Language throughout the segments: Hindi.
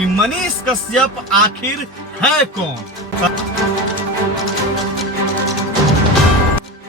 कि मनीष कश्यप आखिर है कौन।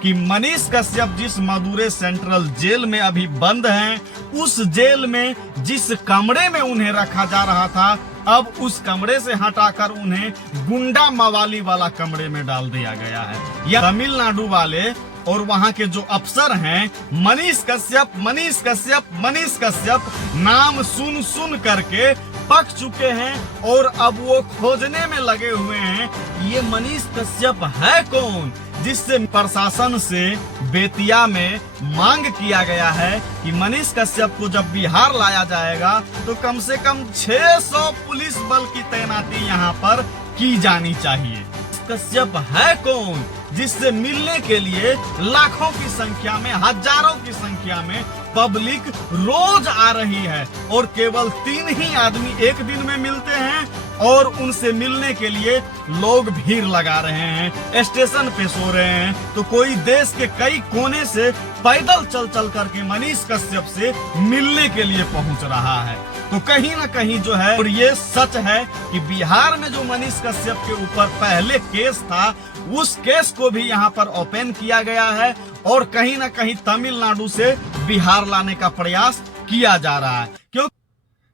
कि मनीष कश्यप जिस मदुरै सेंट्रल जेल में अभी बंद हैं, उस जेल में जिस कमरे में उन्हें रखा जा रहा था, अब उस कमरे से हटाकर उन्हें गुंडा मवाली वाला कमरे में डाल दिया गया है। यह तमिलनाडु वाले और वहां के जो अफसर हैं, मनीष कश्यप मनीष कश्यप मनीष कश्यप नाम सुन सुन करके पक चुके हैं और अब वो खोजने में लगे हुए हैं ये मनीष कश्यप है कौन, जिससे प्रशासन से बेतिया में मांग किया गया है कि मनीष कश्यप को जब बिहार लाया जाएगा तो कम से कम 600 पुलिस बल की तैनाती यहाँ पर की जानी चाहिए। कश्यप है कौन, जिससे मिलने के लिए लाखों की संख्या में, हजारों की संख्या में पब्लिक रोज आ रही है और केवल 3 ही आदमी एक दिन में मिलते हैं और उनसे मिलने के लिए लोग भीड़ लगा रहे हैं, स्टेशन पे सो रहे हैं। तो कोई देश के कई कोने से पैदल चल चल करके मनीष कश्यप से मिलने के लिए पहुंच रहा है। तो कहीं ना कहीं जो है, और ये सच है कि बिहार में जो मनीष कश्यप के ऊपर पहले केस था, उस केस को भी यहाँ पर ओपन किया गया है और कहीं ना कहीं तमिलनाडु से बिहार लाने का प्रयास किया जा रहा है। क्यों?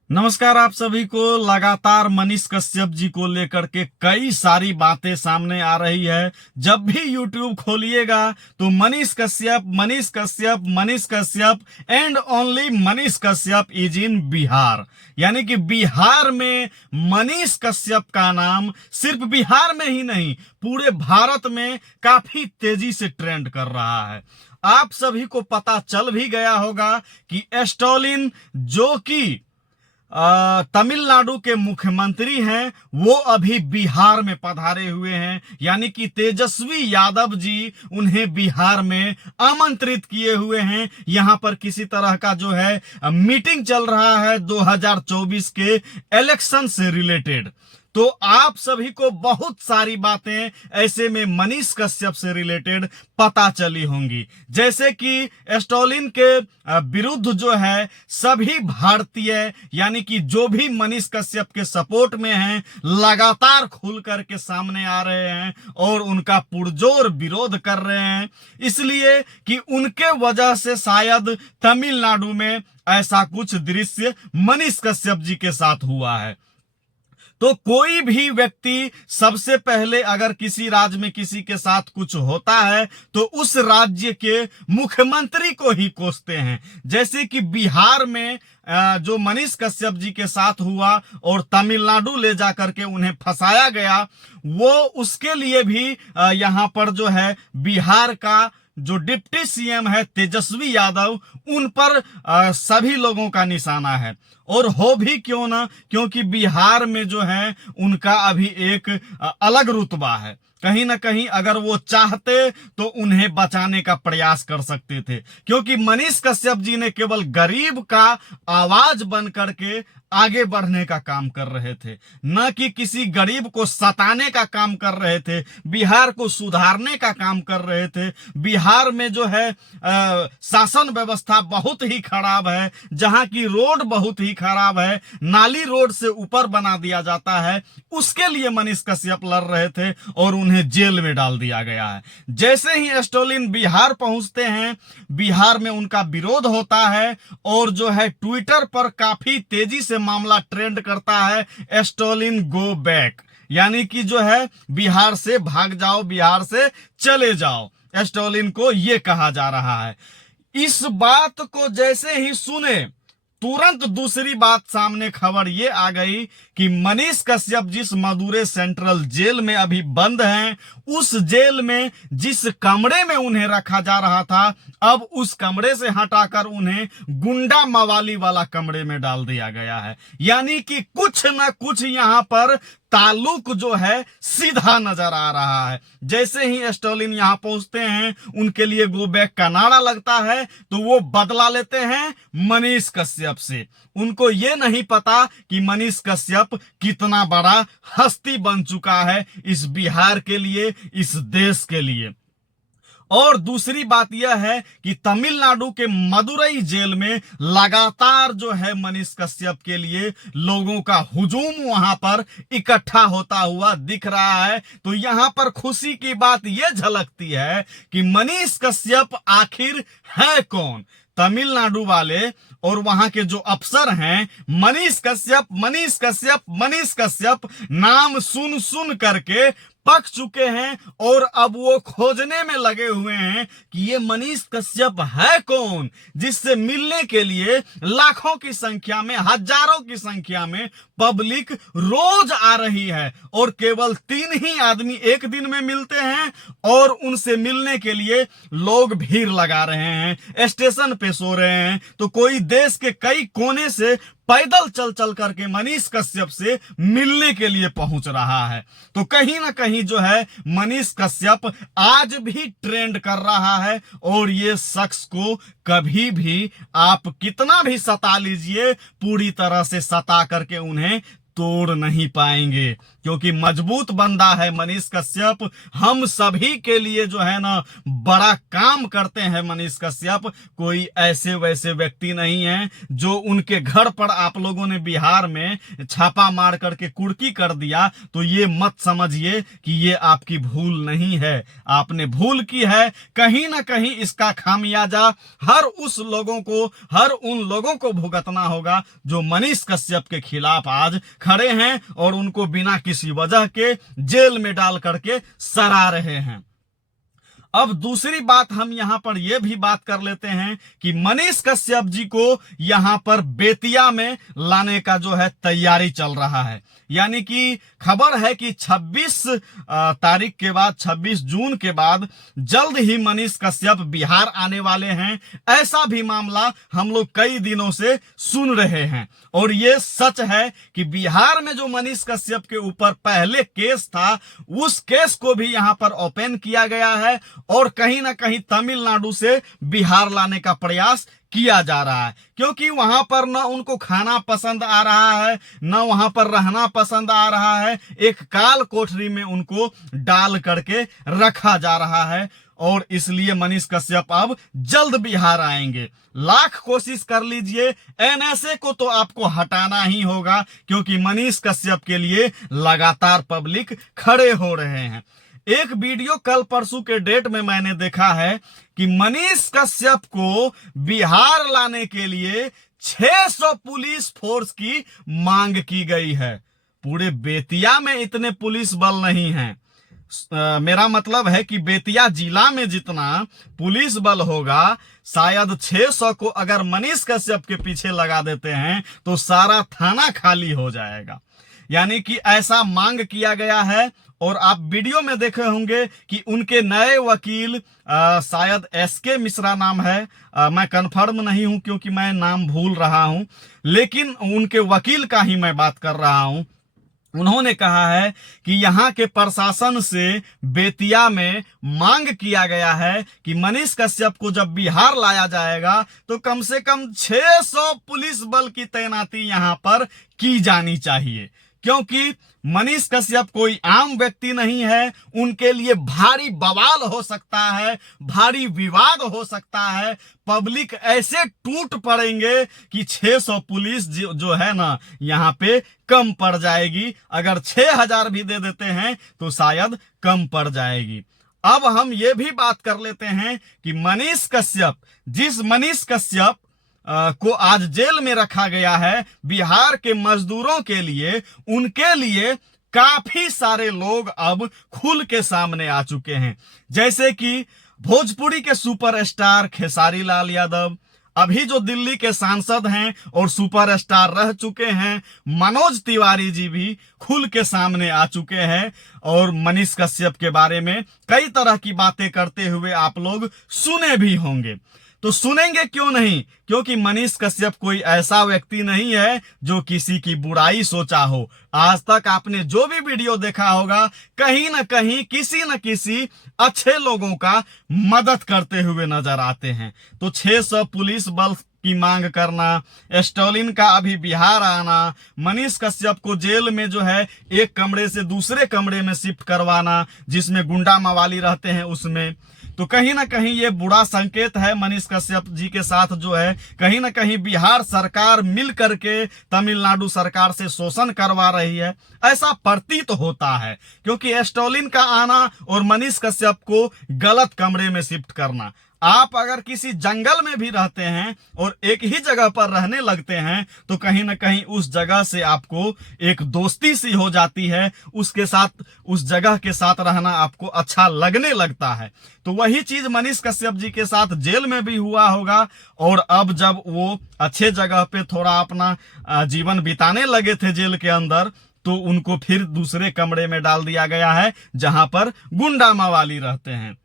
नमस्कार आप सभी को। लगातार मनीष कश्यप जी को लेकर के कई सारी बातें सामने आ रही है। जब भी YouTube खोलिएगा तो Manish Kashyap Manish Kashyap Manish Kashyap and only Manish Kashyap is in Bihar. यानी कि बिहार में मनीष कश्यप का नाम सिर्फ बिहार में ही नहीं, पूरे भारत में काफी तेजी से ट्रेंड कर रहा है। आप सभी को पता चल भी गया होगा कि स्टालिन जो कि तमिलनाडु के मुख्यमंत्री हैं, वो अभी बिहार में पधारे हुए हैं। यानी कि तेजस्वी यादव जी उन्हें बिहार में आमंत्रित किए हुए हैं। यहां पर किसी तरह का जो है मीटिंग चल रहा है 2024 के इलेक्शन से रिलेटेड। तो आप सभी को बहुत सारी बातें ऐसे में मनीष कश्यप से रिलेटेड पता चली होंगी, जैसे कि स्टालिन के विरुद्ध जो है सभी भारतीय, यानी कि जो भी मनीष कश्यप के सपोर्ट में हैं, लगातार खुल करके सामने आ रहे हैं और उनका पुरजोर विरोध कर रहे हैं, इसलिए कि उनके वजह से शायद तमिलनाडु में ऐसा कुछ दृश्य मनीष कश्यप जी के साथ हुआ है। तो कोई भी व्यक्ति सबसे पहले अगर किसी राज्य में किसी के साथ कुछ होता है तो उस राज्य के मुख्यमंत्री को ही कोसते हैं। जैसे कि बिहार में जो मनीष कश्यप जी के साथ हुआ और तमिलनाडु ले जाकर के उन्हें फंसाया गया, वो उसके लिए भी यहाँ पर जो है बिहार का जो डिप्टी सीएम है तेजस्वी यादव, उन पर सभी लोगों का निशाना है। और हो भी क्यों ना, क्योंकि बिहार में जो है उनका अभी एक अलग रुतबा है। कहीं ना कहीं अगर वो चाहते तो उन्हें बचाने का प्रयास कर सकते थे, क्योंकि मनीष कश्यप जी ने केवल गरीब का आवाज बन करके आगे बढ़ने का काम कर रहे थे, न कि किसी गरीब को सताने का काम कर रहे थे, बिहार को सुधारने का काम कर रहे थे। बिहार में जो है शासन व्यवस्था बहुत ही खराब है, जहां की रोड बहुत ही खराब है, नाली रोड से ऊपर बना दिया जाता है, उसके लिए मनीष कश्यप लड़ रहे थे और उन्हें जेल में डाल दिया गया है। जैसे ही स्टालिन बिहार पहुंचते हैं, बिहार में उनका विरोध होता है और जो है ट्विटर पर काफी तेजी से मामला ट्रेंड करता है, स्टालिन गो बैक, यानी कि जो है बिहार से भाग जाओ, बिहार से चले जाओ, स्टालिन को यह कहा जा रहा है। इस बात को जैसे ही सुने तुरंत दूसरी बात सामने खबर ये आ गई कि मनीष कश्यप जिस मदुरै सेंट्रल जेल में अभी बंद हैं, उस जेल में जिस कमरे में उन्हें रखा जा रहा था, अब उस कमरे से हटाकर उन्हें गुंडा मवाली वाला कमरे में डाल दिया गया है। यानी कि कुछ न कुछ यहाँ पर ताल्लुक जो है सीधा नजर आ रहा है। जैसे ही स्टालिन यहाँ पहुंचते हैं, उनके लिए गो बैक का नारा लगता है, तो वो बदला लेते हैं मनीष कश्यप से। उनको ये नहीं पता कि मनीष कश्यप कितना बड़ा हस्ती बन चुका है इस बिहार के लिए, इस देश के लिए। और दूसरी बात यह है कि तमिलनाडु के मदुरई जेल में लगातार जो है मनीष कश्यप के लिए लोगों का हुजूम वहां पर इकट्ठा होता हुआ दिख रहा है। तो यहां पर खुशी की बात यह झलकती है कि मनीष कश्यप आखिर है कौन। तमिलनाडु वाले और वहां के जो अफसर हैं मनीष कश्यप मनीष कश्यप मनीष कश्यप नाम सुन सुन करके पक चुके हैं और अब वो खोजने में लगे हुए हैं कि ये मनीष कश्यप है कौन, जिससे मिलने के लिए लाखों की संख्या में हजारों की संख्या में पब्लिक रोज आ रही है और केवल 3 ही आदमी एक दिन में मिलते हैं और उनसे मिलने के लिए लोग भीड़ लगा रहे हैं, स्टेशन पे सो रहे हैं। तो कोई देश के कई कोने से पैदल चल चल करके मनीष कश्यप से मिलने के लिए पहुंच रहा है। तो कहीं ना कहीं जो है मनीष कश्यप आज भी ट्रेंड कर रहा है और ये शख्स को कभी भी आप कितना भी सता लीजिए पूरी तरह से सता करके उन्हें तोड़ नहीं पाएंगे, क्योंकि मजबूत बंदा है मनीष कश्यप। हम सभी के लिए जो है ना बड़ा काम करते हैं मनीष कश्यप। कोई ऐसे वैसे व्यक्ति नहीं है जो उनके घर पर आप लोगों ने बिहार में छापा मार करके कुर्की कर दिया तो ये मत समझिए कि ये आपकी भूल नहीं है, आपने भूल की है। कहीं ना कहीं इसका खामियाजा हर उन लोगों को भुगतना होगा जो मनीष कश्यप के खिलाफ आज खड़े हैं और उनको बिना किसी वजह के जेल में डाल करके सड़ा रहे हैं। अब दूसरी बात हम यहां पर यह भी बात कर लेते हैं कि मनीष कश्यप जी को यहां पर बेतिया में लाने का जो है तैयारी चल रहा है। यानी कि खबर है कि 26 तारीख के बाद 26 जून के बाद जल्द ही मनीष कश्यप बिहार आने वाले हैं। ऐसा भी मामला हम लोग कई दिनों से सुन रहे हैं और ये सच है कि बिहार में जो मनीष कश्यप के ऊपर पहले केस था उस केस को भी यहां पर ओपन किया गया है और कहीं ना कहीं तमिलनाडु से बिहार लाने का प्रयास किया जा रहा है, क्योंकि वहां पर न उनको खाना पसंद आ रहा है न वहां पर रहना पसंद आ रहा है। एक काल कोठरी में उनको डाल करके रखा जा रहा है और इसलिए मनीष कश्यप अब जल्द बिहार आएंगे। लाख कोशिश कर लीजिए, एनएसए को तो आपको हटाना ही होगा, क्योंकि मनीष कश्यप के लिए लगातार पब्लिक खड़े हो रहे हैं। एक वीडियो कल परसों के डेट में मैंने देखा है कि मनीष कश्यप को बिहार लाने के लिए 600 पुलिस फोर्स की मांग की गई है। पूरे बेतिया में इतने पुलिस बल नहीं है। मेरा मतलब है कि बेतिया जिला में जितना पुलिस बल होगा शायद 600 को अगर मनीष कश्यप के पीछे लगा देते हैं तो सारा थाना खाली हो जाएगा। यानी कि ऐसा मांग किया गया है। और आप वीडियो में देखे होंगे कि उनके नए वकील शायद एसके मिश्रा नाम है, मैं कंफर्म नहीं हूं क्योंकि मैं नाम भूल रहा हूं, लेकिन उनके वकील का ही मैं बात कर रहा हूं। उन्होंने कहा है कि यहाँ के प्रशासन से बेतिया में मांग किया गया है कि मनीष कश्यप को जब बिहार लाया जाएगा तो कम से कम 600 पुलिस बल की तैनाती यहाँ पर की जानी चाहिए, क्योंकि मनीष कश्यप कोई आम व्यक्ति नहीं है। उनके लिए भारी बवाल हो सकता है, भारी विवाद हो सकता है। पब्लिक ऐसे टूट पड़ेंगे कि 600 पुलिस जो है ना यहाँ पे कम पड़ जाएगी। अगर 6000 भी दे देते हैं तो शायद कम पड़ जाएगी। अब हम ये भी बात कर लेते हैं कि मनीष कश्यप को आज जेल में रखा गया है बिहार के मजदूरों के लिए। उनके लिए काफी सारे लोग अब खुल के सामने आ चुके हैं, जैसे कि भोजपुरी के सुपरस्टार खेसारी लाल यादव, अभी जो दिल्ली के सांसद हैं और सुपरस्टार रह चुके हैं मनोज तिवारी जी भी खुल के सामने आ चुके हैं और मनीष कश्यप के बारे में कई तरह की बातें करते हुए आप लोग सुने भी होंगे। तो सुनेंगे क्यों नहीं, क्योंकि मनीष कश्यप कोई ऐसा व्यक्ति नहीं है जो किसी की बुराई सोचा हो। आज तक आपने जो भी वीडियो देखा होगा कहीं ना कहीं किसी न किसी अच्छे लोगों का मदद करते हुए नजर आते हैं। तो 600 पुलिस बल की मांग करना, स्टालिन का अभी बिहार आना, मनीष कश्यप को जेल में जो है एक कमरे से दूसरे कमरे में शिफ्ट करवाना जिसमें गुंडा मवाली रहते हैं उसमें, तो कहीं ना कहीं ये बुरा संकेत है मनीष कश्यप जी के साथ जो है कहीं ना कहीं बिहार सरकार मिल करके तमिलनाडु सरकार से शोषण करवा रही है, ऐसा प्रतीत होता है। क्योंकि स्टॉलिन का आना और मनीष कश्यप को गलत कमरे में शिफ्ट करना, आप अगर किसी जंगल में भी रहते हैं और एक ही जगह पर रहने लगते हैं तो कहीं ना कहीं उस जगह से आपको एक दोस्ती सी हो जाती है, उसके साथ उस जगह के साथ रहना आपको अच्छा लगने लगता है। तो वही चीज मनीष कश्यप जी के साथ जेल में भी हुआ होगा, और अब जब वो अच्छे जगह पे थोड़ा अपना जीवन बिताने लगे थे जेल के अंदर, तो उनको फिर दूसरे कमरे में डाल दिया गया है जहां पर गुंडा मवाली रहते हैं।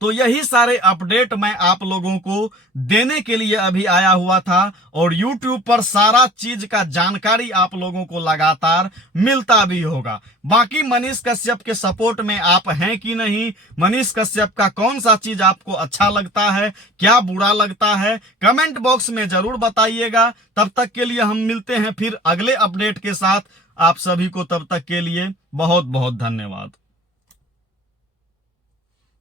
तो यही सारे अपडेट मैं आप लोगों को देने के लिए अभी आया हुआ था, और YouTube पर सारा चीज का जानकारी आप लोगों को लगातार मिलता भी होगा। बाकी मनीष कश्यप के सपोर्ट में आप हैं कि नहीं, मनीष कश्यप का कौन सा चीज आपको अच्छा लगता है, क्या बुरा लगता है, कमेंट बॉक्स में जरूर बताइएगा। तब तक के लिए हम मिलते हैं फिर अगले अपडेट के साथ। आप सभी को तब तक के लिए बहुत बहुत धन्यवाद।